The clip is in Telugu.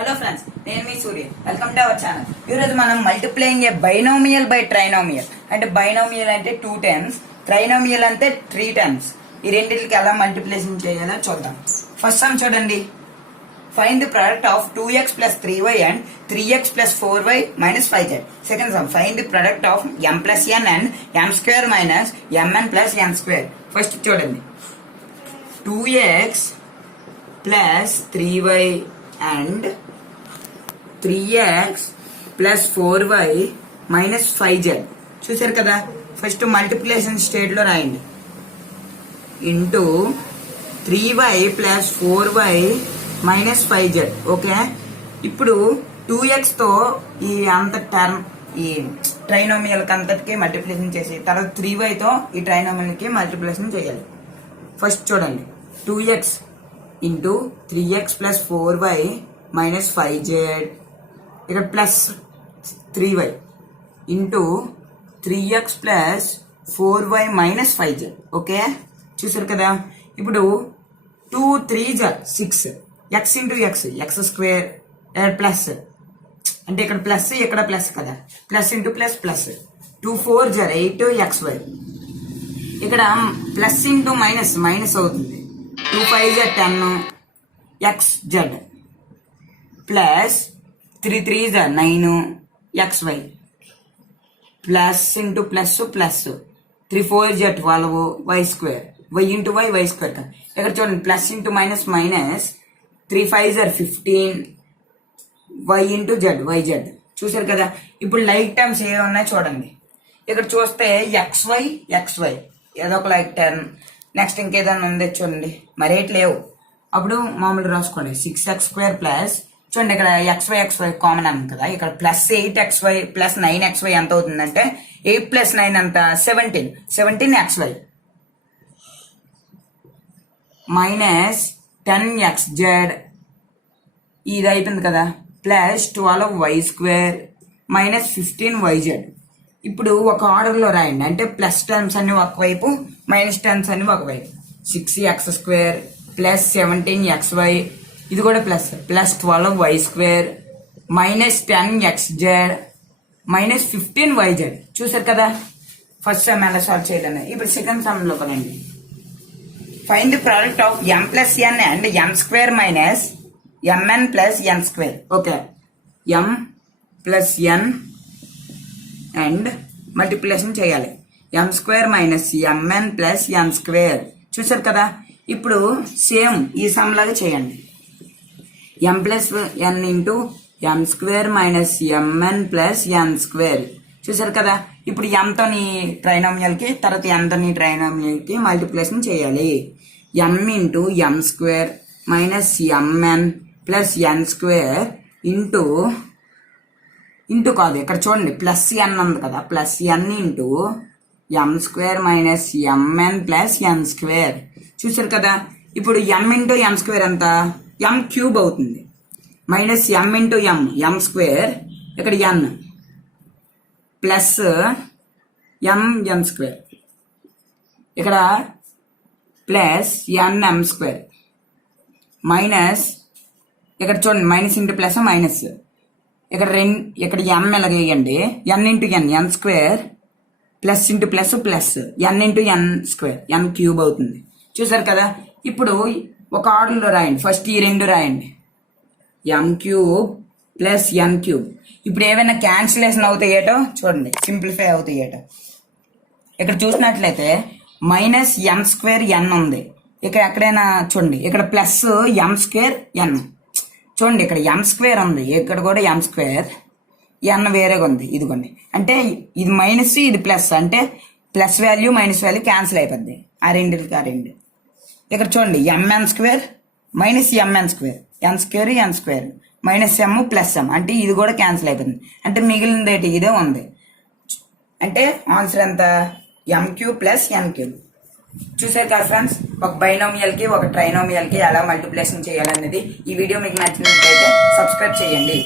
హలో ఫ్రెండ్స్, నేను మీ Surya. Welcome to our channel. ఈరోజు మనం multiplying a binomial by trinomial. అంటే బైనోమియల్ అంటే 2 times, ట్రైనోమియల్ అంటే 3 times. ఈ రెండింటికి ఎలా మల్టిప్లికేషన్ చేయాలో చూద్దాం. ఫస్ట్ సమ్ చూడండి. Find the product of 2x plus 3y and 3x plus 4y minus 5z. Second sum, find the product of m plus n and m square minus mn plus n square. First చూడండి. 2x plus 3y and 3x plus 4y minus 5z. చూసారు కదా. ఫస్ట్ మల్టిప్లికేషన్ స్టేట్ లో రాయండి. Into 3y plus 4y minus 5z. Okay, ఇప్పుడు 2x తో ఈ అంత టర్మ్ ఈ ట్రైనోమియల్ అంతటికి మల్టిప్లికేషన్ చేసి తర్వాత 3y తో ఈ ట్రైనోమియల్ కి మల్టిప్లికేషన్ చేయాలి. ఫస్ట్ చూడండి. 2x into 3x plus 4y minus 5z, ఇక్కడ plus 3y into 3x plus 4y minus 5z. Okay, చూసారు కదా. ఇప్పుడు 2 3 6, x into X X square plus అంటే ఇక్కడ ప్లస్ ఇక్కడ ప్లస్ కదా, plus into plus plus 2 4 8 xy. ఇక్కడ ప్లస్ ఇంటూ మైనస్ మైనస్ అవుతుంది. 2 5 10 xz plus 3 3 9 xy plus into plus plus 3 4 12 y square y into y square కదా. ఇక్కడ చూడండి plus into minus minus 3 5 15 y into z yz. చూసారు కదా. ఇప్పుడు లైక్ టర్మ్స్ ఏ ఉన్నాయి చూడండి. ఇక్కడ చూస్తే xy ఏదో ఒక లైక్ టర్మ్. నెక్స్ట్ ఇంకేదైనా ఉంది చూడండి, మరేట్ లేవు. అప్పుడు మామూలు రాసుకోండి. 6x స్క్వేర్ ప్లస్ చూడండి ఇక్కడ xy కామన్ అన్న కదా. ఇక్కడ ప్లస్ 8xy ప్లస్ 9xy ఎంత అవుతుందంటే 8 ప్లస్ 9 అంత 17xy మైనస్ 10xz ఇది అయిపోయింది కదా. Plus 12y square minus 15yz. ఇప్పుడు ఒక ఆర్డర్ లో రాయండి. అంటే ప్లస్ టర్మ్స్ అన్ని ఒకవైపు, మైనస్ టర్మ్స్ అన్ని ఒకవైపు. 6x స్క్వేర్ ప్లస్ 17xy ఇది కూడా plus plus 12y square minus 10xz minus 15yz. చూసారు కదా. ఫస్ట్ సమ్ ఎలా సాల్వ్ చేయలేదు. ఇప్పుడు సెకండ్ సమ్ లో కదండి. Find the product of m plus n and m square minus mn plus n square. Okay, m plus n and multiplication చేయాలి. m square minus mn plus n square. చూసారు కదా. ఇప్పుడు సేమ్ ఈ సమ్ లాగా చేయండి. m plus n into m square minus mn plus n square. చూసారు కదా. ఇప్పుడు m తోని ట్రైనోమియల్ కి తర్వాత n తోని ట్రైనోమియల్ కి మల్టిప్లికేషన్ చేయాలి. m into m square minus mn plus n square into కాదు, ఇక్కడ చూడండి ప్లస్ n ఉంది కదా, plus n into m square minus mn plus n square. చూసారు కదా. ఇప్పుడు m ఇంటూ m స్క్వేర్ ఎంత, m క్యూబ్ అవుతుంది. Minus m into m square ఇక్కడ n ప్లస్ m స్క్వేర్ ఇక్కడ ప్లస్ nm స్క్వేర్ మైనస్ ఇక్కడ చూడండి మైనస్ ఇంటూ ప్లస్ మైనస్ ఇక్కడ ఇక్కడ m ఎలాగేయండి. n into n square plus into plus plus n into n square n cube అవుతుంది. చూసారు కదా. ఇప్పుడు ఒక ఆర్డర్లో రాయండి. ఫస్ట్ ఈ రెండు రాయండి. m cube plus n cube. ఇప్పుడు ఏమైనా క్యాన్సిలేషన్ అవుతాయేటో చూడండి, సింప్లిఫై అవుతాయేటో. ఇక్కడ చూసినట్లయితే మైనస్ m స్క్వేర్ n ఉంది. ఇక్కడ ఎక్కడైనా చూడండి ఇక్కడ ప్లస్ m స్క్వేర్ n. చూడండి ఇక్కడ m స్క్వేర్ ఉంది, ఇక్కడ కూడా m స్క్వేర్, n వేరేగా ఉంది. ఇదిగోండి అంటే ఇది మైనస్ ఇది ప్లస్, అంటే plus value minus value cancel అయిపోద్ది. ఆ రెండుకి ఆ రెండు. ఇక్కడ చూడండి mn square minus mn square, n square n square minus m plus m, అంటే ఇది కూడా క్యాన్సిల్ అయిపోతుంది. అంటే మిగిలినది ఏంటి, ఇదే ఉంది. అంటే ఆన్సర్ ఎంత, m cube plus n cube. చూసారు కదా ఫ్రెండ్స్, ఒక బైనోమియల్ కి ఒక ట్రైనోమియల్ కి ఎలా మల్టిప్లికేషన్ చేయాలనేది. ఈ వీడియో మీకు నచ్చినట్లయితే సబ్స్క్రైబ్ చేయండి.